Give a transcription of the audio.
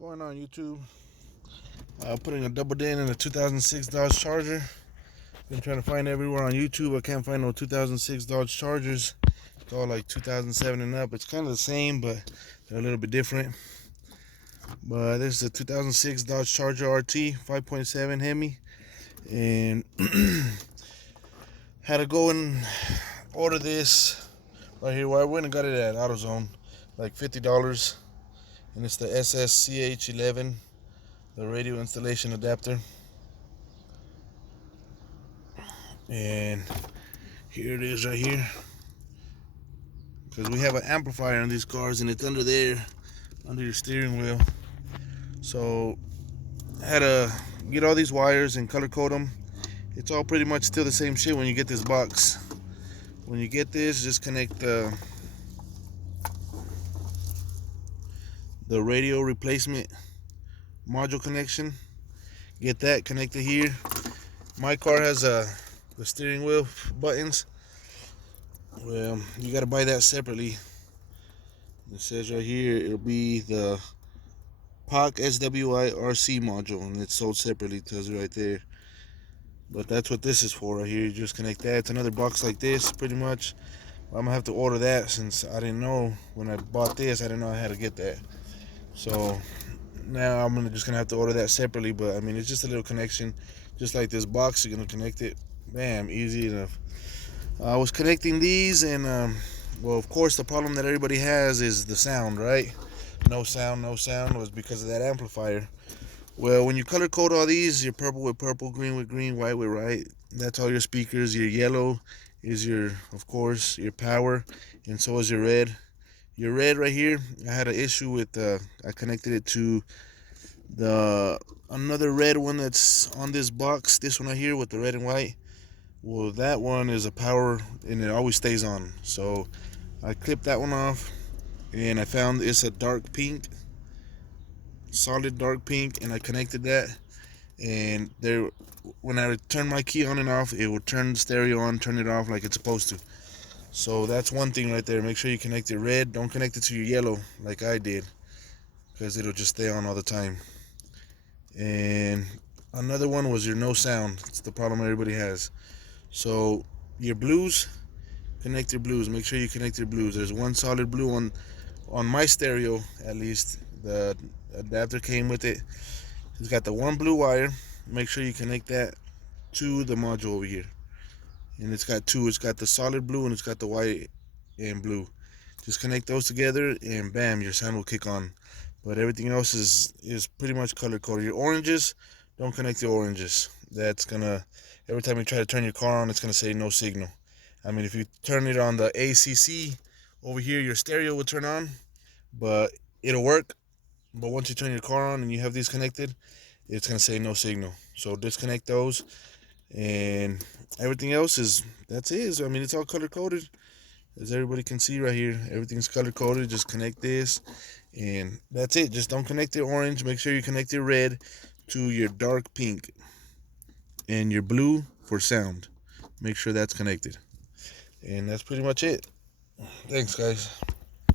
Going on YouTube? Putting a double din in a 2006 Dodge Charger. Been trying to find everywhere on YouTube. I can't find no 2006 Dodge Chargers. It's all like 2007 and up. It's kind of the same, but they're a little bit different. But this is a 2006 Dodge Charger RT 5.7 Hemi, and had to go and order this right here. Well, I went and got it at AutoZone, like $50, and it's the SSCH11, the radio installation adapter. And here it is right here, because we have an amplifier on these cars and it's under there, under your steering wheel. So I had to get all these wires and color code them. It's all pretty much still the same shit when you get this box. When you get this, just connect the radio replacement module connection. Get that connected here. My car has the steering wheel buttons. Well, you got to buy that separately. It says right here it'll be the POC SWI RC module, and it's sold separately. It tells you right there. But that's what this is for right here. You just connect that. It's another box like this, pretty much. I'm gonna have to order that, since I didn't know when I bought this. I didn't know I had to get that. So now I'm just gonna have to order that separately. But I mean, it's just a little connection, just like this box. You're gonna connect it. Bam, easy enough. I was connecting these, and well, of course, the problem that everybody has is the sound, right? No sound was because of that amplifier. Well, when you color code all these, your purple with purple, green with green, white with white, that's all your speakers. Your yellow is your, of course, your power, and so is your red. Your red right here, I had an issue with, I connected it to another red one that's on this box, this one right here with the red and white. Well, that one is a power, and it always stays on. So I clipped that one off, and I found it's a dark pink, solid dark pink, and I connected that. And there, when I turn my key on and off, it will turn the stereo on, turn it off like it's supposed to. So that's one thing right there. Make sure you connect your red. Don't connect it to your yellow like I did, because it'll just stay on all the time. And another one was your no sound. It's the problem everybody has. So your blues, connect your blues. Make sure you connect your blues. There's one solid blue on my stereo, at least. The adapter came with it. It's got the one blue wire. Make sure you connect that to the module over here. And it's got two. It's got the solid blue and it's got the white and blue. Just connect those together, and bam, your sound will kick on. But everything else is pretty much color coded. Your oranges, don't connect the oranges. That's gonna, every time you try to turn your car on, it's gonna say no signal. I mean, if you turn it on the ACC over here, your stereo will turn on, but it'll work. But once you turn your car on and you have these connected, it's gonna say no signal. So disconnect those, and everything else that's it. I mean, it's all color coded, as everybody can see right here. Everything's color coded. Just connect this, and that's it. Just don't connect the orange. Make sure you connect your red to your dark pink, and your blue for sound. Make sure that's connected, and that's pretty much it. Thanks, guys.